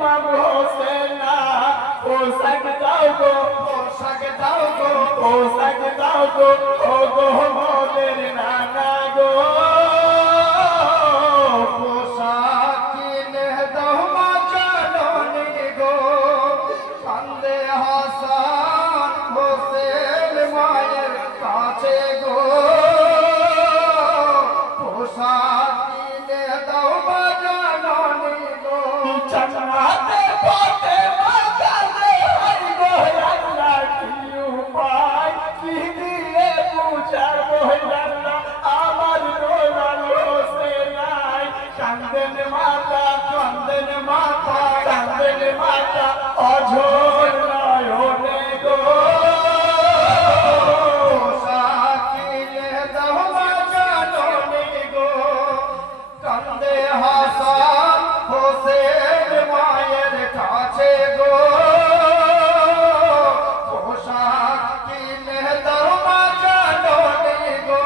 ইমাম হোসেনা পোশাক দাও গো পোশাক দাও গো পোশাক দাও গো ও গো মোদের নানা গো পোশাক কিনে দাও মা জাননী গো কান্দে হাসান হোসেন মায়ের কাছে গো পোশাক কিনে দাও মা জাননী গো জান্নাতে পথে মাতালে হাই গো আল্লাহ কি উপায় কি দিয়ে বুঝাবো আল্লাহ আমার রোনাল হোসেনাই কান্দেন মাতা অঝোর নয়নে গো পোশাক কিনে দাও মা জাননী গো কান্দে হাসান হোসেন মায়ের কাছে গো পোশাক কিনে দাও মা জাননী গো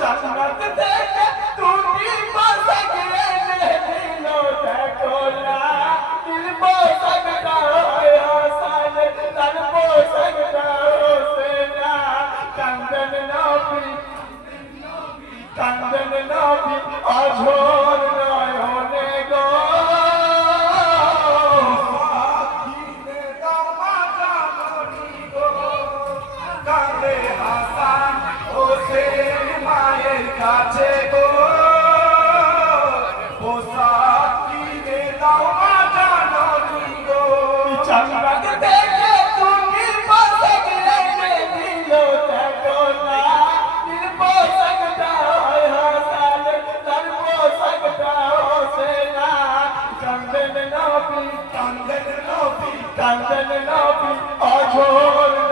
জান্নাত থেকে তুমি পোশাক এনে দিল দেখো না দিল পোশাক দাও হাসান তার পোশাক দাও হোসেনা কান্দন নবী অঝোর নয়নে গো কিনে দাও মা জাননী গো কান্দে হাসান হোসেন মায়ের কাছে গো পোশাক কিনে দাও মা জাননী গো জান্নাত থেকে তুমি পোশাক এনে দিল দেখো না দিল পোশাক দাও হাসান তার পোশাক দাও হোসেনা কান্দন নবী অঝোর